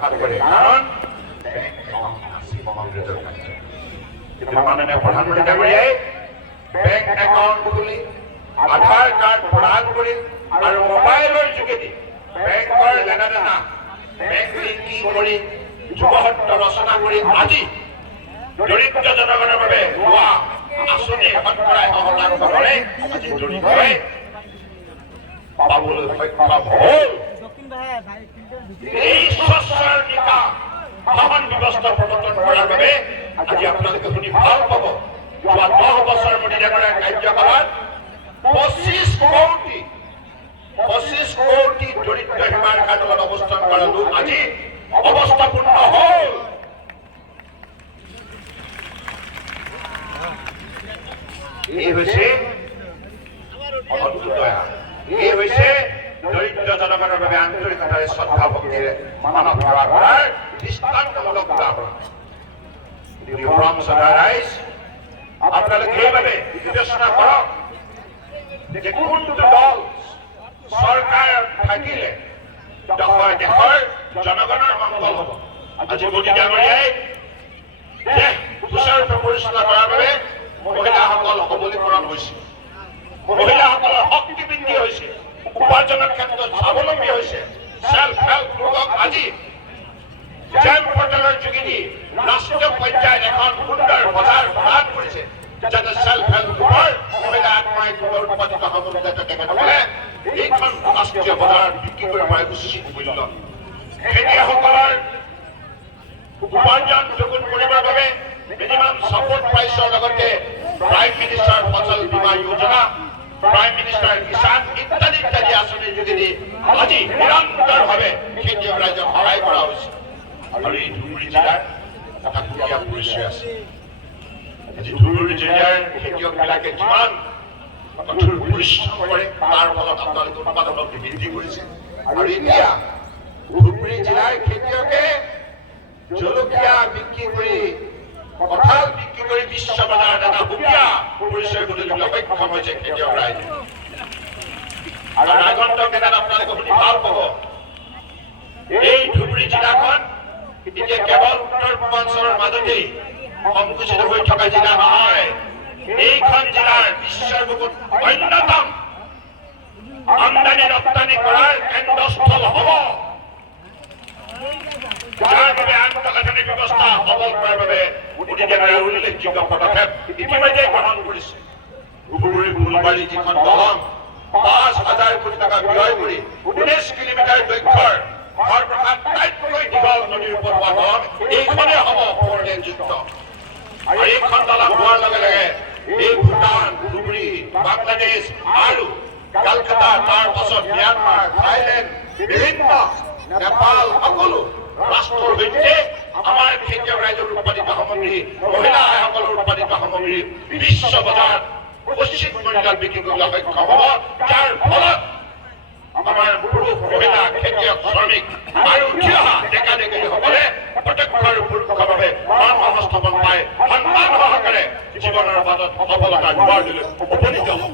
কাৰণ কিন্তু মাননীয় প্ৰধানমন্ত্ৰী ডাঙৰীয়াই বেংক একাউণ্ট খুলি আধাৰ কাৰ্ড প্ৰদান কৰি আৰু মোবাইলৰ যোগেদি বেংকৰ লেনাদেনা বেংক লিংকিং কৰি যুৱসত্ব ৰচনা কৰি আজি দৰিদ্ৰ জনগণৰ বাবে হোৱা আঁচনি শতকৰাই শতাংশৰে আজি জড়িত হৈ পাবলৈ সক্ষম হ'ল। এই স্বচ্ছৰ নিকা শাসন ব্যৱস্থা প্ৰৱৰ্তন কৰাৰ বাবে আজি আপোনালোকে শুনি ভাল পাব যোৱা 10 বছৰ মোদী ডাঙৰীয়াৰ কাৰ্যকালত 25 কোটি দৰিদ্ৰ সীমাৰেখাৰ তলত অৱস্থান কৰা লোক আজি অৱস্থাপূৰ্ণ হ'ল। এই হৈছে অন্ত্যোদয়া, এই হৈছে দৰিদ্ৰ জনগণৰ বাবে আন্তৰিকতাৰে শ্ৰদ্ধা ভক্তিৰে মানৱ সেৱা কৰাৰ দৃষ্টান্তমূলক উদাহৰণ। আপোনালোকে সেইবাবে বিবেচনা কৰক যে কোনটো দল চৰকাৰ থাকিলে দেশৰ জনগণৰ মংগল হ'ব। আজি মোদী ডাঙৰীয়াই দেশ সুচাৰুৰূপে পৰিচালনা কৰাৰ বাবে মহিলাসকল সবলীকৰণ হৈছে, মহিলাসকলৰ শক্তি বৃদ্ধি হৈছে, উপাৰ্জনৰ ক্ষেত্ৰত স্বাৱলম্বী হৈছে। সেল্ফ হেল্প গ্ৰুপক আজি জেম পৰ্টেলৰ যোগেদি ৰাষ্ট্ৰীয় পৰ্যায়ত এখন সুন্দৰ বজাৰ প্ৰদান কৰিছে যাতে সেল্ফ হেল্প গ্ৰুপৰ মহিলা আত্মসহায়ক গোটৰ উৎপাদিত সামগ্ৰী যাতে তেখেতসকলে এইখন ৰাষ্ট্ৰীয় বজাৰত বিক্ৰী কৰিব পাৰে উচিত মূল্য। খেতিয়কসকলৰ উপাৰ্জন দুগুণ কৰিবৰ বাবে মিনিমাম ছাপোৰ্ট প্ৰাইচৰ লগতে প্ৰাইম মিনিষ্টাৰ ফচল বীমা যোজনা, প্ৰাইম মিনিষ্টাৰ কিষাণ ইত্যাদি ইত্যাদি আঁচনিৰ যোগেদি আজি নিৰন্তৰভাৱে খেতিয়ক ৰাইজক সহায় কৰা হৈছে। আৰু এই ধুবুৰী জিলাৰ এটা সুকীয়া পৰিচয় আছে। আজি ধুবুৰী জিলাৰ খেতিয়কবিলাকে যিমান কঠোৰ পৰিশ্ৰম কৰে তাৰ ফলত আপোনালোকে উৎপাদনত বৃদ্ধি কৰিছে। আৰু এতিয়া ধুবুৰী জিলাৰ খেতিয়কে জলকীয়া বিক্ৰী কৰি, কঁঠাল বিক্ৰী কৰি বিশ্ব বজাৰত এটা সুকীয়া পৰিচয় গঢ়িবলৈ সক্ষম হৈছে খেতিয়ক ৰাইজ। আৰু আগন্তুক দিনত আপোনালোকে শুনি ভাল পাব এই ধুবুৰী জিলাখন এতিয়া কেৱল উত্তৰ পূৰ্বাঞ্চলৰ মাজতেই সংকুচিত হৈ থকা জিলা নহয়, এইখন জিলাৰ বিশ্বৰ বুকুত অন্যতম আমদানি ৰপ্তানি কৰাৰ কেন্দ্ৰস্থল হ'ব। যাৰ বাবে আন্তঃগাঁথনি ব্যৱস্থা সবল কৰাৰ বাবে মোদী ডাঙৰীয়াৰ উল্লেখযোগ্য পদক্ষেপ ইতিমধ্যে গ্ৰহণ কৰিছে। ধুবুৰী ফুলবাৰী যিখন দলং 5,000 কোটি টকা ব্যয় কৰি 19 কিলোমিটাৰ দৈৰ্ঘ্যৰ সৰ্ববৃহৎ আটাইতকৈ দীঘল নদীৰ ওপৰত হোৱা দলং এইখনেই হ'ব 4 লেনযুক্ত। আৰু এইখন দলং হোৱাৰ লগে লগে এই ভূটান, ধুবুৰী, বাংলাদেশ আৰু কলকাতা, তাৰ পাছত ম্যানমাৰ, থাইলেণ্ড, বিভিন্ন নেপাল সকলো ৰাষ্ট্ৰৰ সৈতে আমাৰ খেতিয়ক ৰাইজৰ উৎপাদিত সামগ্ৰী, মহিলা আইসকলৰ উৎপাদিত সামগ্ৰী বিশ্ব বজাৰত উচিত মূল্যত বিক্ৰী কৰিবলৈ সক্ষম হ'ব। যাৰ ফলত আমাৰ পুৰুষ, মহিলা, খেতিয়ক, শ্ৰমিক আৰু উঠি অহা ডেকা ডেকাৰীসকলে প্ৰত্যক্ষ আৰু পৰোক্ষভাৱে কৰ্ম সংস্থাপন পাই সন্মান সহকাৰে জীৱনৰ বাটত সফলতাৰ দুৱাৰলৈ উপনীত হ'ব।